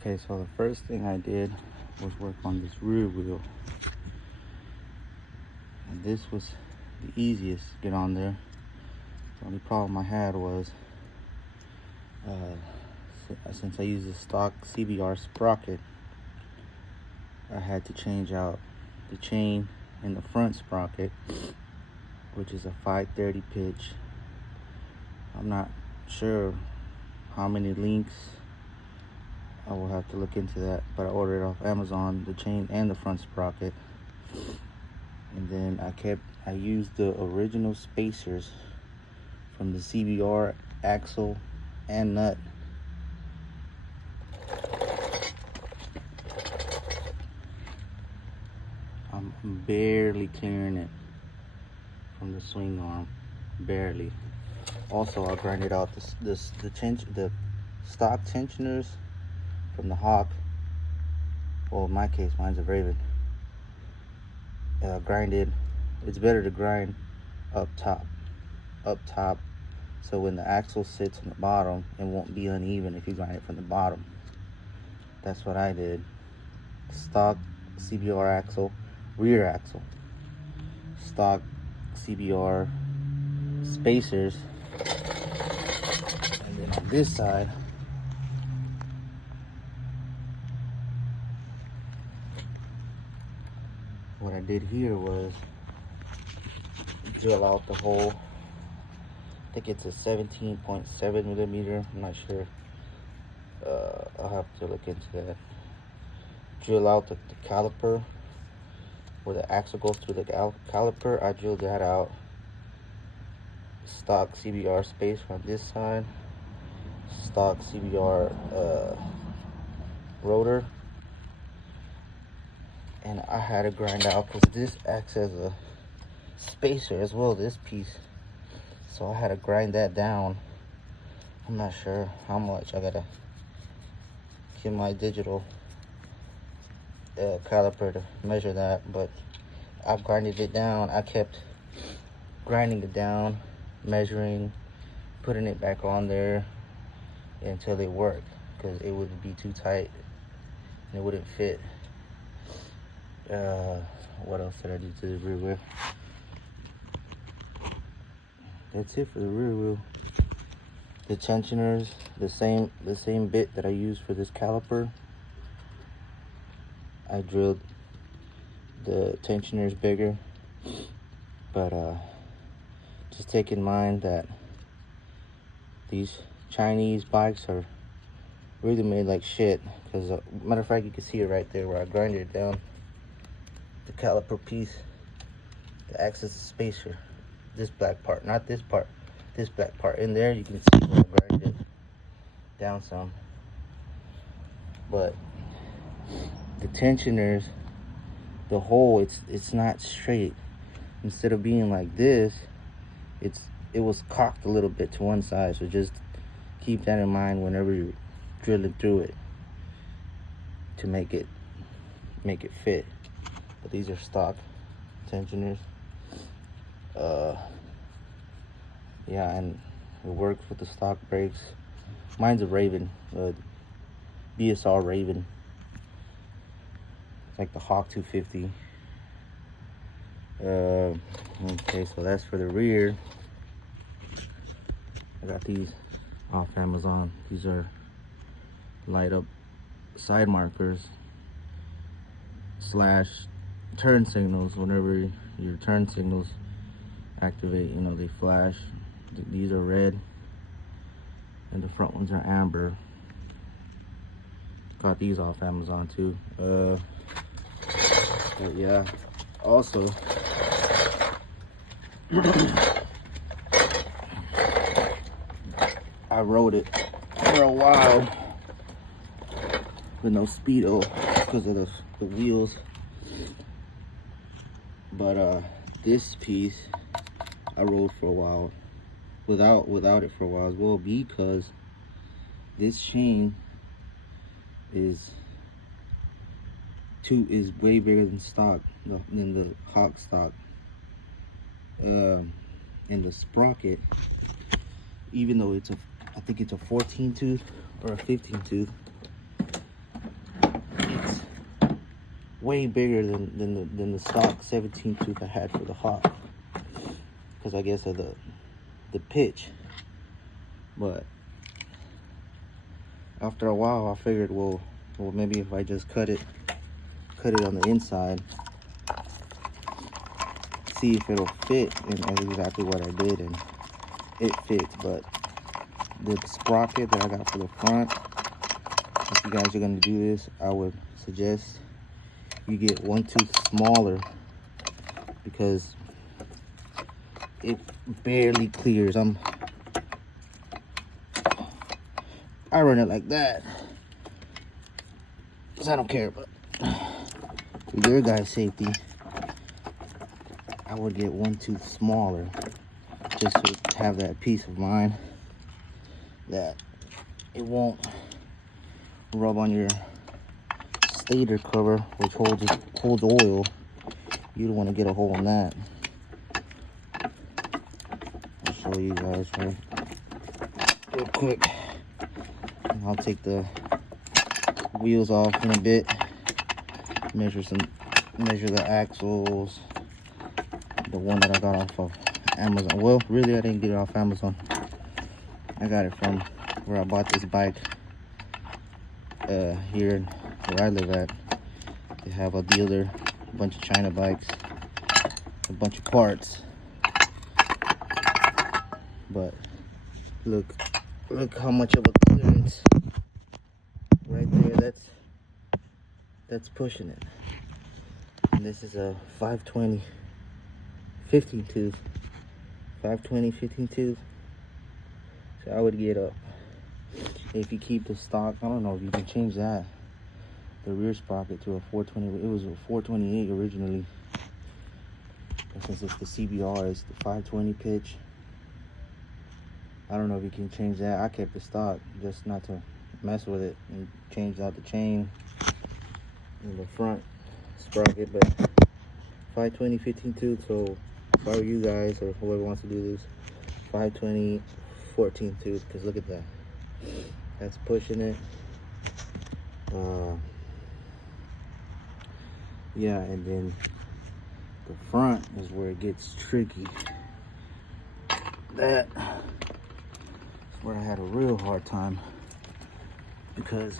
Okay, so the first thing I did was work on this rear wheel. And this was the easiest to get on there. The only problem I had was, since I use the stock CBR sprocket, I had to change out the chain in the front sprocket, which is a 530 pitch. I'm not sure how many links. I will have to look into that, but I ordered it off Amazon, the chain and the front sprocket. And then I used the original spacers from the CBR axle and nut. I'm barely clearing it from the swing arm, barely. Also, I grinded out the stock tensioners from the Hawk. Well, in my case, mine's a Raven. Grinded. It's better to grind up top, so when the axle sits on the bottom, it won't be uneven if you grind it from the bottom. That's what I did. Stock CBR axle, rear axle, stock CBR spacers, and then on this side, what I did here was drill out the hole. I think it's a 17.7 millimeter. I'm not sure. I'll have to look into that. Drill out the caliper where the axle goes through the caliper. I drilled that out. Stock CBR spacer on this side. Stock CBR rotor. And I had to grind out because this acts as a spacer as well, this piece. So I had to grind that down. I'm not sure how much. I gotta get my digital caliper to measure that, but I've grinded it down. I kept grinding it down, measuring, putting it back on there until it worked, because it would be too tight and it wouldn't fit. What else did I do to the rear wheel? That's it for the rear wheel. The tensioners, the same bit that I used for this caliper. I drilled the tensioners bigger, but just take in mind that these Chinese bikes are really made like shit. Because matter of fact, you can see it right there where I grinded it down. The caliper piece, the axis spacer, this black part, not this part, this black part. In there you can see where I grinded it down some. But the tensioners, the hole, it's not straight. Instead of being like this, it was cocked a little bit to one side. So just keep that in mind whenever you're drilling through it to make it fit. But these are stock tensioners. Yeah, and it works with the stock brakes. Mine's a Raven, BSR Raven. It's like the Hawk 250. Okay, so that's for the rear. I got these off Amazon. These are light up side markers / turn signals. Whenever your turn signals activate, they flash. These are red and the front ones are amber. Got these off Amazon too. But yeah, also I rode it for a while with no speedo because of the wheels. But this piece I rode for a while without it for a while as well, because this chain is way bigger than stock, than the Hawk stock. And the sprocket, even though I think it's a 14 tooth or a 15 tooth, way bigger than the stock 17 tooth I had for the Hawk, because I guess of the pitch. But after a while, I figured, well, maybe if I just cut it on the inside, see if it'll fit, and that's exactly what I did, and it fits. But the sprocket that I got for the front, if you guys are going to do this, I would suggest you get 1 tooth smaller, because it barely clears. I run it like that because I don't care, but for your guys' safety, I would get 1 tooth smaller, just to have that peace of mind that it won't rub on your stator cover, which holds oil. You don't want to get a hole in that. I'll show you guys right real quick. I'll take the wheels off in a bit, measure the axles. The one that I got off of Amazon. Well, really, I didn't get it off Amazon. I got it from where I bought this bike here where I live at. They have a dealer, a bunch of China bikes, a bunch of parts. But look how much of a clearance right there. That's pushing it. And this is a 520 15 tooth. 520 15 tooth. So I would get up. If you keep the stock, I don't know if you can change that, the rear sprocket, to a 420. It was a 428 originally. But since it's the CBR, it's the 520 pitch. I don't know if you can change that. I kept the stock just not to mess with it, and changed out the chain in the front sprocket. But 520 15 tooth. So if I were you guys, or whoever wants to do this, 520 14 tooth, because look at that. That's pushing it. Yeah, and then the front is where it gets tricky. That is where I had a real hard time, because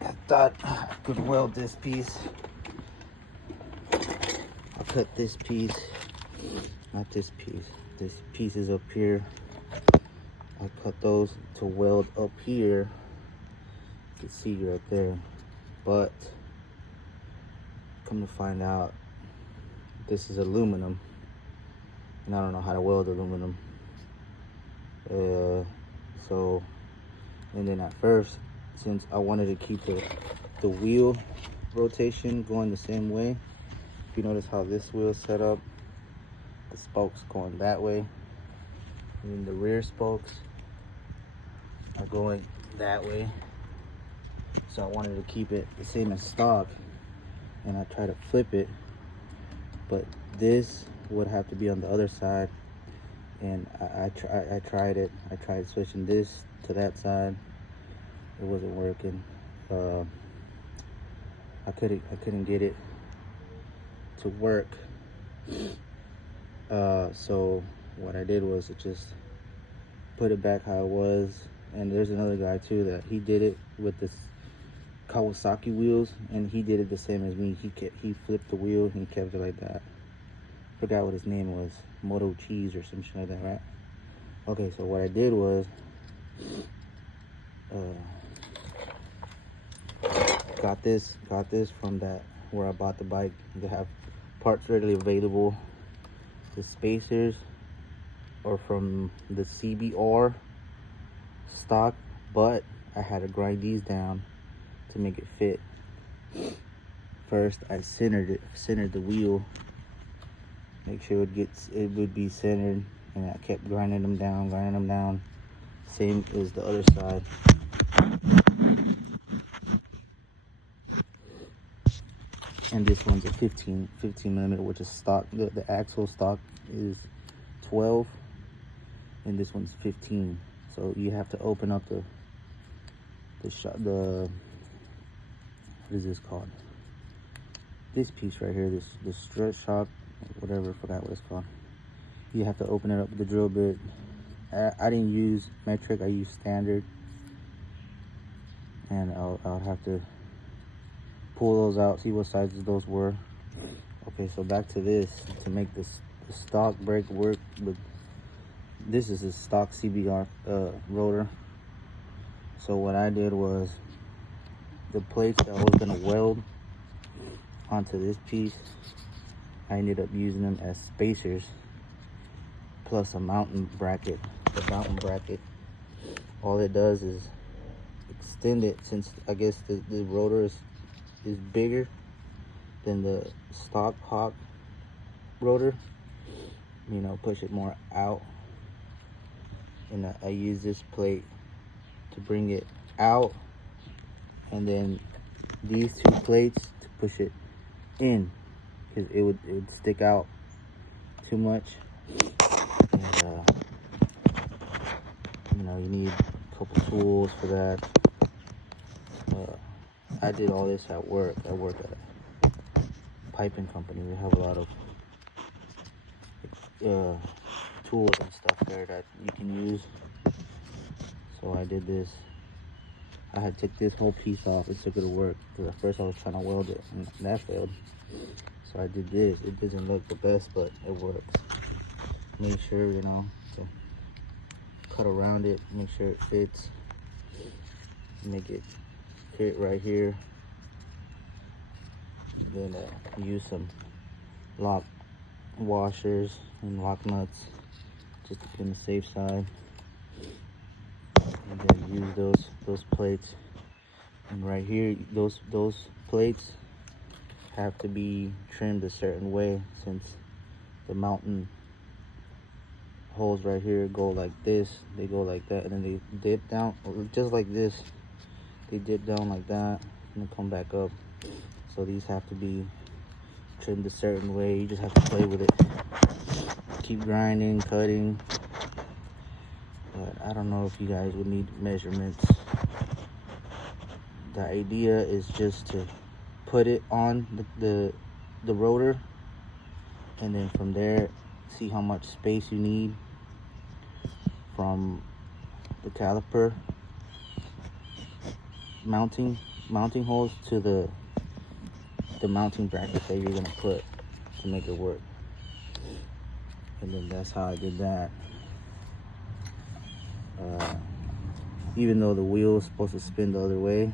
I thought I could weld this piece. I cut this piece, not this piece. This piece is up here. I cut those to weld up here. You can see right there. But come to find out, this is aluminum, and I don't know how to weld aluminum. So, and then at first, since I wanted to keep the wheel rotation going the same way, if you notice how this wheel is set up, the spokes going that way, and then the rear spokes are going that way. So I wanted to keep it the same as stock, and I tried to flip it, but this would have to be on the other side. And I tried it. I tried switching this to that side. It wasn't working. I couldn't get it to work. So what I did was just put it back how it was. And there's another guy too that he did it with this Kawasaki wheels, and he did it the same as me. He flipped the wheel and he kept it like that. Forgot what his name was, Moto Cheese or some shit like that, right? Okay, so what I did was got this from that where I bought the bike. They have parts readily available. The spacers are from the CBR stock, but I had to grind these down to make it fit. First, I centered the wheel, make sure it would be centered, and I kept grinding them down. Same as the other side. And this one's a 15 millimeter, which is stock. The axle stock is 12, and this one's 15. So you have to open up the what is this called? this piece right here, this strut shock, whatever, I forgot what it's called. You have to open it up with the drill bit. I didn't use metric, I used standard. And I'll have to pull those out, see what sizes those were. Okay, so back to this. To make this the stock brake work, with this is a stock CBR rotor. So what I did was, the plates that I was gonna weld onto this piece, I ended up using them as spacers, plus a mounting bracket. The mounting bracket, all it does is extend it, since I guess the rotor is bigger than the stock hawk rotor, you know, push it more out. And I use this plate to bring it out, and then these two plates to push it in, because it would stick out too much. And you know, you need a couple tools for that. I did all this at work. I work at a piping company. We have a lot of tools and stuff there that you can use. So I did this. I had took this whole piece off and took it to work, because at first I was trying to weld it and that failed. So I did this. It doesn't look the best, but it works. Make sure, you know, to cut around it, make sure it fits, make it fit right here. Then use some lock washers and lock nuts just to be on the safe side. And then use those plates. And right here, those plates have to be trimmed a certain way, since the mountain holes right here go like this, they go like that, and then they dip down, just like this. They dip down like that and then come back up. So these have to be trimmed a certain way. You just have to play with it, keep grinding, cutting. But I don't know if you guys would need measurements. The idea is just to put it on the rotor, and then from there see how much space you need from the caliper mounting holes to the mounting bracket that you're gonna put to make it work. And then that's how I did that. Even though the wheel is supposed to spin the other way,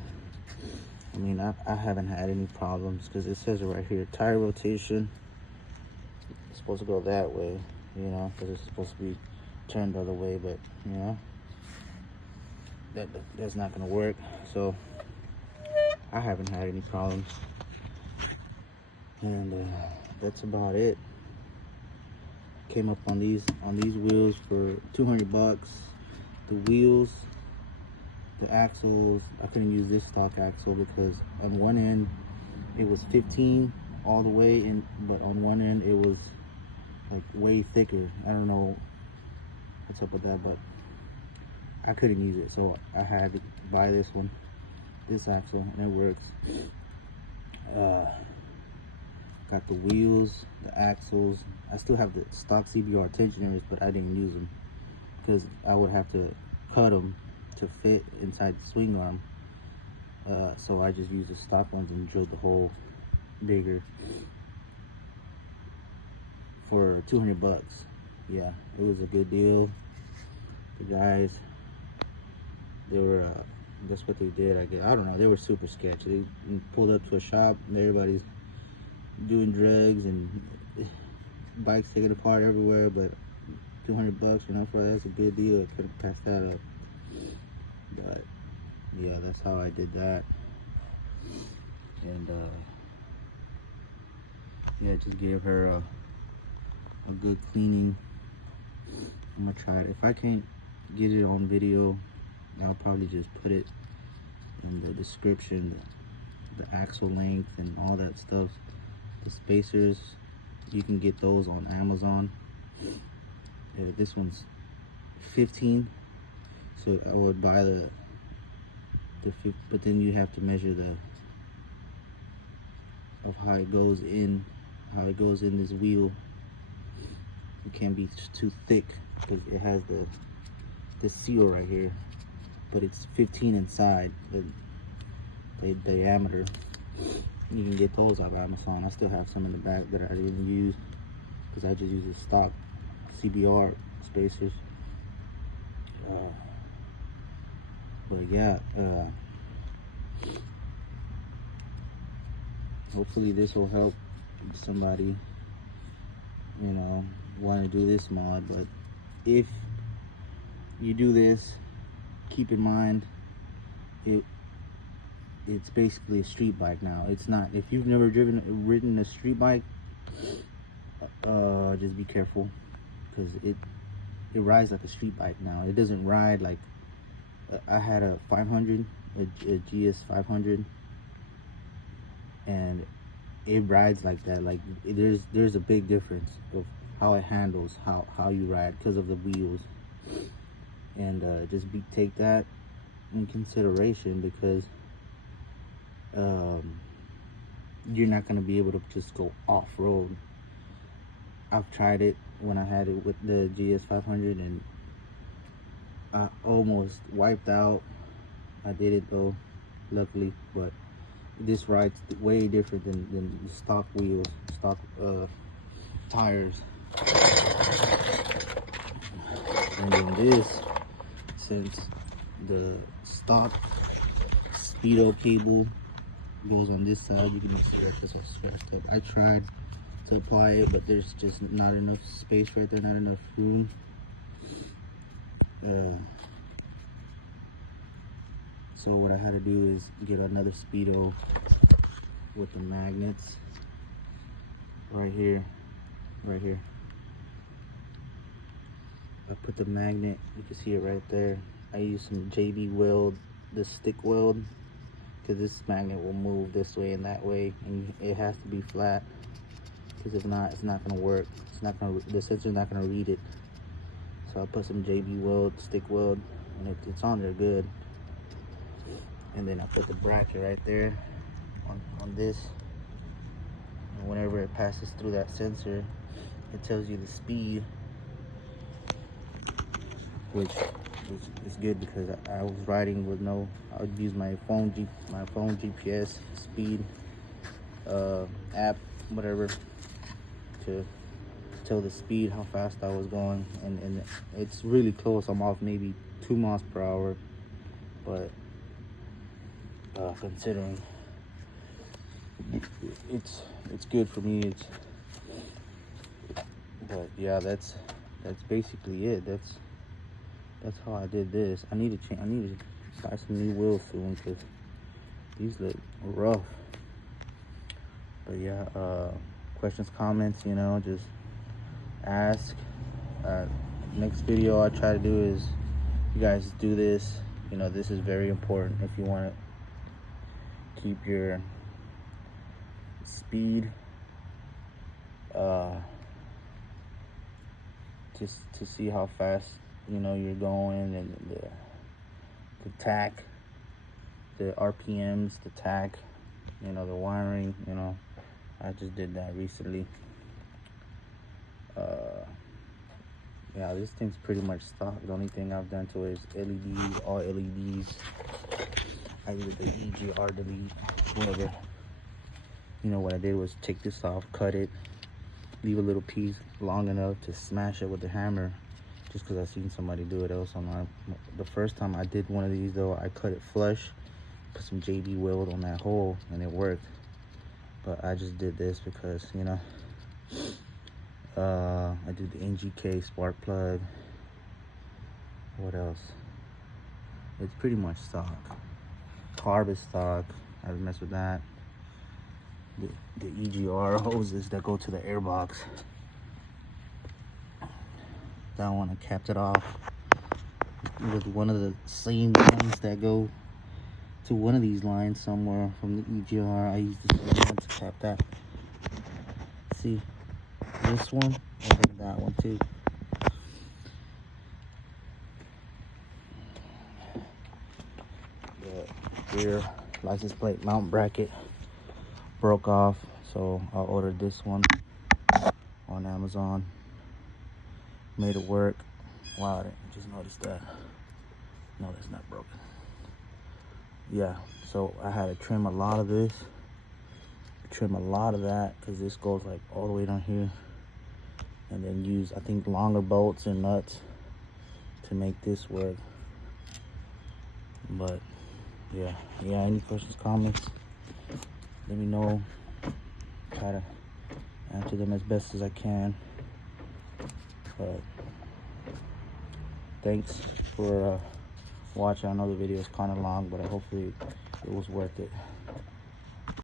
I mean, I haven't had any problems, because it says it right here, tire rotation. It's supposed to go that way, you know, because it's supposed to be turned the other way, but you know, that's not gonna work. So I haven't had any problems, and that's about it. Came up on these wheels for 200 bucks. The wheels, the axles, I couldn't use this stock axle because on one end it was 15 all the way in, but on one end it was like way thicker. I don't know what's up with that, but I couldn't use it, so I had to buy this one, this axle, and it works. Got the wheels, the axles. I still have the stock CBR tensioners, but I didn't use them because I would have to cut them to fit inside the swing arm. So I just used the stock ones and drilled the hole bigger for 200 bucks. Yeah, it was a good deal. The guys, they were, that's what they did, I guess. I don't know, they were super sketchy. They pulled up to a shop and everybody's doing drugs and bikes taken apart everywhere, but 200 bucks, you know, for that's a good deal. I could have passed that up. But yeah, that's how I did that. And yeah, just gave her a good cleaning. I'm gonna try it. If I can't get it on video, I'll probably just put it in the description, the axle length and all that stuff. The spacers, you can get those on Amazon. This one's 15, so I would buy the but then you have to measure of how it goes in this wheel. It can't be too thick because it has the seal right here, but it's 15 inside the diameter. You can get those off Amazon. I still have some in the back that I didn't use because I just use the stock CBR spacers. But yeah, hopefully this will help somebody, you know, want to do this mod. But if you do this, keep in mind it's basically a street bike now. It's not, if you've never ridden a street bike, just be careful, because it rides like a street bike now. It doesn't ride like, I had a 500, a GS 500, and it rides like that. Like there's a big difference of how it handles, how you ride, because of the wheels. And just take that in consideration, because you're not going to be able to just go off-road. I've tried it when I had it with the GS 500, and I almost wiped out. I did it though, luckily. But this rides way different than the stock wheels, stock tires. And then this, since the stock speedo cable goes on this side, you can see that because it's scratched up. I tried to apply it, but there's just not enough space right there, not enough room. So what I had to do is get another speedo with the magnets right here. I put the magnet, you can see it right there. I use some JB weld, the stick weld, because this magnet will move this way and that way, and it has to be flat, because if not, it's not going to work. The sensor's not going to read it. So I put some JB weld, stick weld, and it's on there good. And then I put the bracket right there on this, and whenever it passes through that sensor, it tells you the speed, which is good, because I was riding with I would use my phone GPS speed app, whatever, to tell the speed, how fast I was going, and it's really close. I'm off maybe 2 miles per hour, but considering it's good for me. But yeah, that's basically it. That's how I did this. I need to buy some new wheels soon, because these look rough. But yeah, questions, comments, you know, just ask. Next video I try to do is, you guys do this. You know, this is very important if you want to keep your speed, just to see how fast, you know, you're going, and the tack, the RPMs, the tack, you know, the wiring, you know. I just did that recently. Yeah, this thing's pretty much stock. The only thing I've done to it is LEDs, all LEDs. I did the EGR delete, whatever. You know, what I did was take this off, cut it, leave a little piece long enough to smash it with the hammer, just because I've seen somebody do it else online. The first time I did one of these though, I cut it flush, put some JB weld on that hole, and it worked. But I just did this because, you know, I did the NGK spark plug. What else? It's pretty much stock. Carb is stock. I haven't messed with that. The EGR hoses that go to the airbox. That one I capped it off with one of the same lines that go to one of these lines somewhere from the EGR. I used this one to cap that. See, this one and then that one too. The rear license plate mount bracket broke off, so I ordered this one on Amazon. Made it work. Wow, I just noticed that. No, that's not broken. Yeah, so I had to trim a lot of this, trim a lot of that, because this goes like all the way down here, and then use, I think, longer bolts and nuts to make this work. But yeah, any questions, comments, let me know. Try to answer them as best as I can. But thanks for watching. I know the video is kind of long, but hopefully it was worth it.